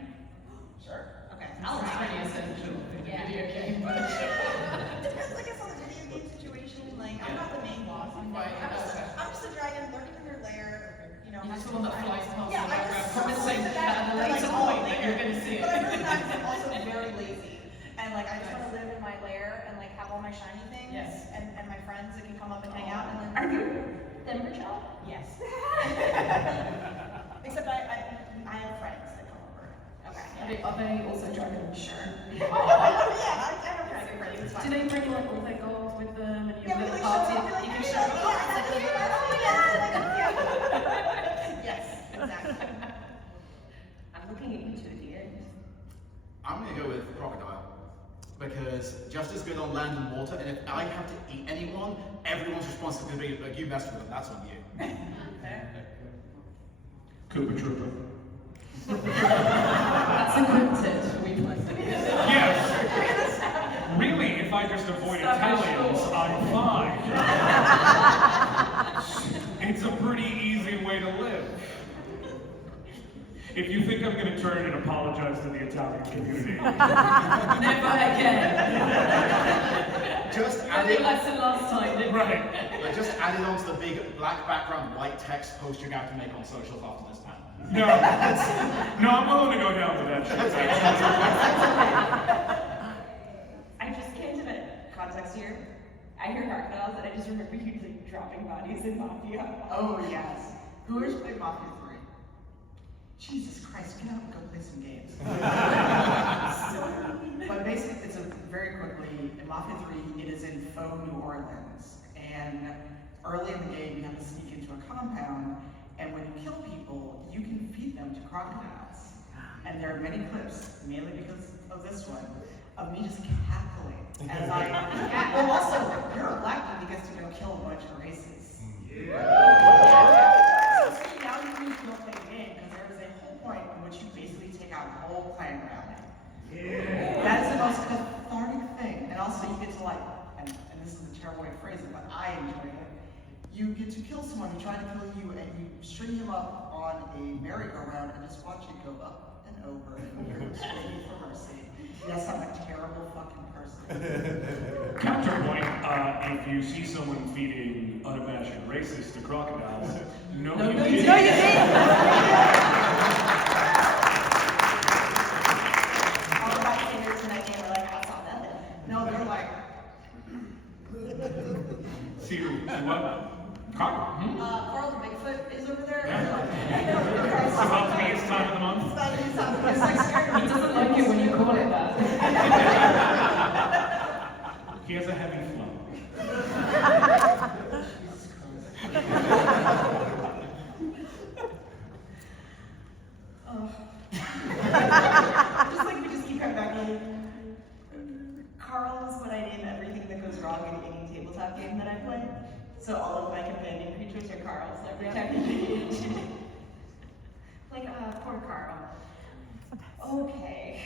Sure. Okay. That's pretty essential in a Yeah. video game. Depends, I guess, on the video game situation. Like, I'm not the main boss. I'm just a dragon lurking in your lair. You know. You're just having the one that fun. flies past Yeah, the I background, just promising that at a and, later like, point that you're going to see it. But other times I'm also very lazy. And like, I just want to live in my lair and like have all my shiny things. Yes. And my friends that can come up and hang out and then. Are you Denver child? Yes. Except I have friends that come over. Okay. Are they also dragons? Sure. Yeah, I have dragon friends. It's Do fine. they bring like all their gold with them and you Yeah, have we a like little show party? up, like, You can hey, show like, up. yeah, that's you, oh yeah. Yes, exactly. I'm looking at you two at the end. I'm gonna go with crocodile. Because just as good on land and water, and if I have to eat anyone, everyone's responsibility, like you messed with them, that's on you. Koopa Troopa. That's encrypted. We play. Yes. Really, if I just avoid Italians, I'm fine. It's a pretty easy way to live. If you think I'm going to turn and apologize to the Italian community, Never again. Just add Learned it, the lesson last time, didn't we? right? like, just add it onto the big black background white text post you're going to have to make on socials after this panel. No, I'm willing to go down with that shit. I just came to the context here. I hear crocodiles and I just remember you like dropping bodies in Mafia. Oh, yes. Who has played Mafia 3? Jesus Christ, get out and go play some games. But basically, it's a very quickly, in Mafia 3, it is in faux New Orleans. And early in the game, you have to sneak into a compound, and when you kill people, you can feed them to crocodiles. And there are many clips, mainly because of this one, of me just cackling. As I, well, also, you're a black dude that gets to go kill a bunch of races. So see, now you can still play the game, because there is a whole point in which you basically take out a whole clan around it. That is the most cathartic thing. And also you get to like, and this is a terrible way to phrase it, but I enjoy it. You get to kill someone who tried to kill you, and you string him up on a merry-go-round and just watch it go up and over, and you're screaming for mercy. Yes, I'm a terrible fucking person. Counterpoint, if you see someone feeding unabashed racists to crocodiles, no, you didn't. No, you didn't. All the bystanders in that game are like, I saw nothing. No, they're like, See what? Carl? Carl the Bigfoot is over there. It's about to be his time of the month. it's like scared He doesn't like it when you call it that. He has a heavy flow. Just like we Okay.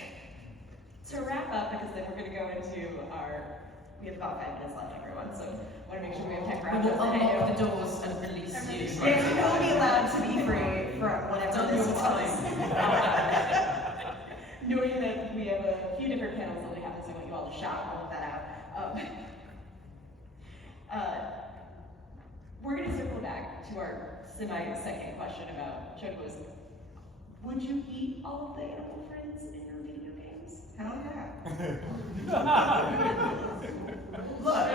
To wrap up, because then we're going to go into we have about 5 minutes left, everyone, so I want to make sure we have time for We will outros. unlock the doors and release you. You'll be allowed to be free for whatever this was. Knowing that we have a few different panels that we have, so I want you all to shout all of that out. We're going to circle back to our semi-second question about chocobos. Would you eat all of the animal friends in your video games? Hell yeah. Look.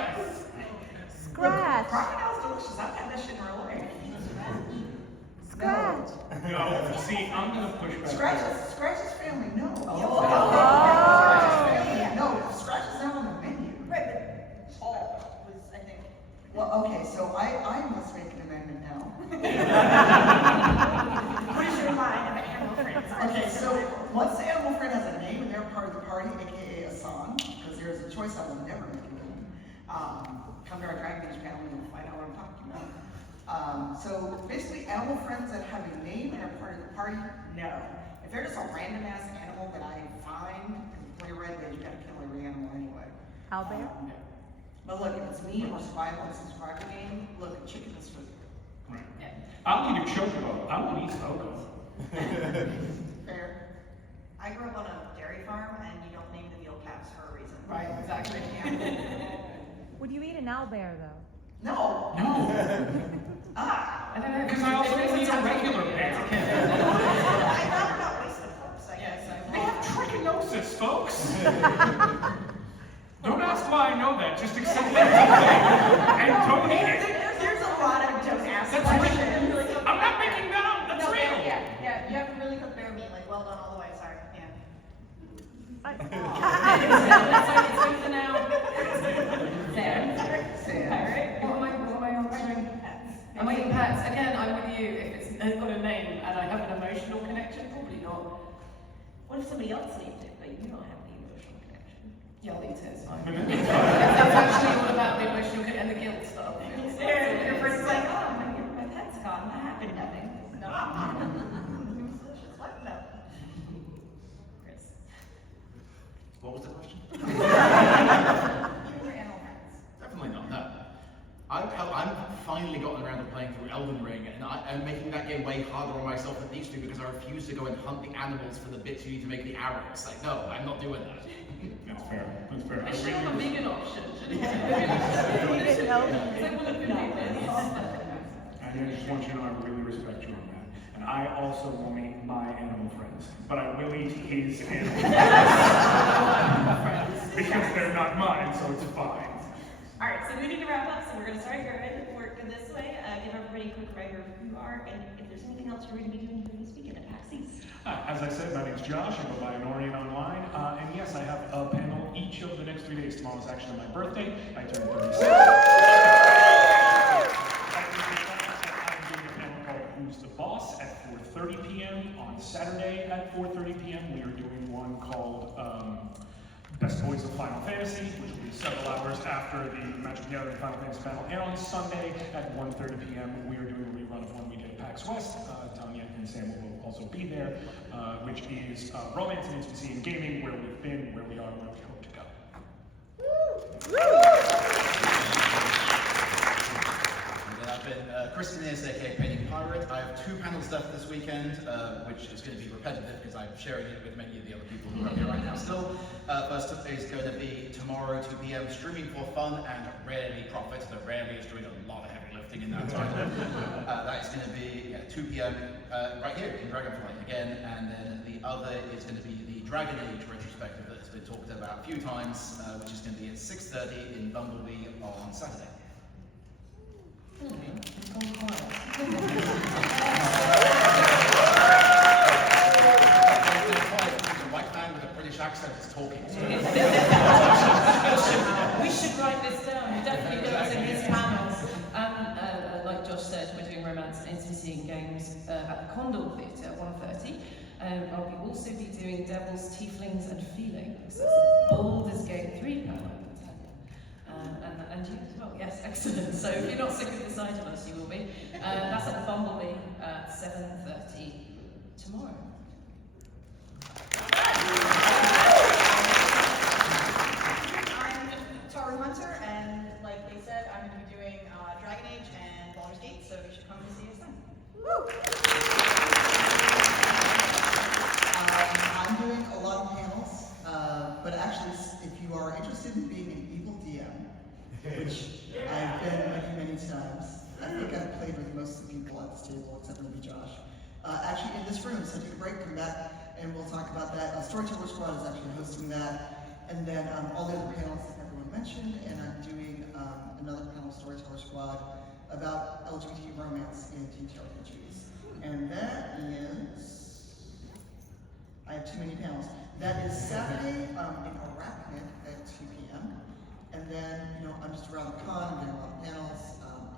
Scratch. Crocodile's delicious. I've had that shit in real life. Scratch. No, see, I'm gonna push back. Scratch's family, no. Oh. No, Scratch is not on the menu. Right, but Paul was, I think. Well, okay, so I must make an amendment now. What is your line of animal friends? Okay, so once the animal friend has a name and they're part of the party, aka a song, because there's a choice I will never make you in. Come to our Dragon Age panel and you'll find out what I'm talking about. So basically, animal friends that have a name and are part of the party, no. If they're just a random ass animal that I find, because play Red Dead, you gotta kill every animal anyway. Owlbear? But look, if it's me or survival and subscriber game, look, chicken is food. Right. I'll eat a chocobo. I won't eat Coco. Fair. I grew up on a dairy farm, and you don't name the veal calves for a reason. Right, exactly. Would you eat an owlbear though? No. No, Ah. I don't know. because I also don't eat a regular bear. I'd rather not waste the force, I guess. They have trichinosis, folks. Don't ask why I know that. Just accept it and don't eat it. There's a lot of don't ask That's questions. real. I'm not making that up. That's No, real. yeah, you have to really cook bear meat, like well done all the way, sorry, yeah. It's over now. There. Sad. What am I answering? Am I eating pets? Again, I'm with you. If it's got a name and I have an emotional connection, probably not. What if somebody else named it, but you don't have the emotional connection? Yeah, I'll eat it. It's fine. That's actually all about the emotional and the guilt stuff. Your friend's like, oh, my pet's gone, that happened, nothing. No. It was delicious, what? No. Chris. What was the question? You and your animal friends. Definitely not, no. I've finally gotten around to playing through Elden Ring, and I'm making that game way harder on myself than it used to because I refuse to go and hunt the animals for the bits you need to make the arrows. Like, no, I'm not doing that. That's fair. That's fair. I should have a vegan option, shouldn't I? Vegan elder. Because I want to be vegan. And I just want you to know I really respect you on that. And I also will eat my animal friends, but I will eat his animal friends. Because they're not mine, so it's fine. All right, so we need to wrap up, so we're going to start here and work this way. Give everybody a quick reminder of who you are, and if there's anything else you're going to be doing this weekend at PAX East. As I said, my name's Josh. I go by Norian online. And yes, I have a panel each of the next 3 days. Tomorrow is actually my birthday. I turn 36. I'm doing a panel called Who's the Boss at 4:30 p.m. On Saturday at 4:30 p.m. we are doing one called Best Boys of Final Fantasy, which will be several hours after the Magic the Gathering Final Fantasy panel. And on Sunday at 1:30 p.m. we are doing a rerun of one we did at PAX West. Tanya and Sam will also be there, which is romance and intimacy in gaming, where we've been, where we are, where we hope to go. And then I've been Kristen is aka Painting Pirate. I have 2 panels left this weekend, which is going to be repetitive because I'm sharing it with many of the other people who are here right now still. First up is going to be tomorrow, 2 p.m. streaming for fun and rarely profit. So rarely is doing a lot of heavy lifting in that time. That is going to be 2 p.m. Right here in Dragonflight again, and then the other is going to be the Dragon Age retrospective that has been talked about a few times, which is going to be at 6:30 in Bumblebee on Saturday. The white man with a British accent is talking. We should write this down. We definitely do it in his panels. Like Josh said, we're doing romance and intimacy in games at the Condor Theatre at 1:30. I'll also be doing Devils, Tieflings and Feelings. That's a Baldur's Gate 3 panel. And you as well, yes, excellent. So if you're not sick of the sight of us, you will be. That's at the Bumblebee at 7:30 tomorrow. played with most of the people at this table, except maybe Josh. Actually, in this room, so take a break, come back, and we'll talk about that. Storyteller Squad is actually hosting that. And then all the other panels that everyone mentioned, and I'm doing another panel, Storyteller Squad, about LGBT romance in TTRPGs. And that is, I have too many panels. That is Saturday in Arachnid at 2 p.m. And then, you know, I'm just around the con, I'm doing a lot of panels.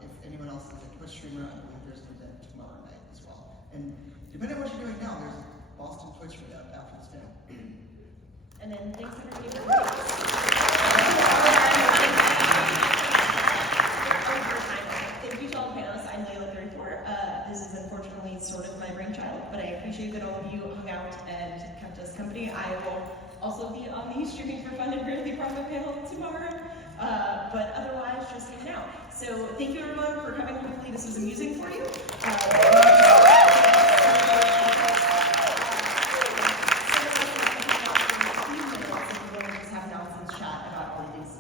If anyone else is a Twitch streamer, I believe there's an event tomorrow night as well. And depending on what you're doing now, there's a Boston Twitch meetup after this panel. And then thanks everybody for coming. Thank you to all the panelists. I'm Layla 34. This is unfortunately sort of my brainchild, but I appreciate that all of you hung out and kept us company. I will also be on the Streaming for Fun and Really Profit panel tomorrow, but otherwise just hanging out. So thank you everyone for coming. Hopefully this was amusing for you.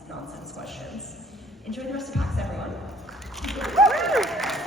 Nonsense questions. Enjoy the rest of PAX, everyone.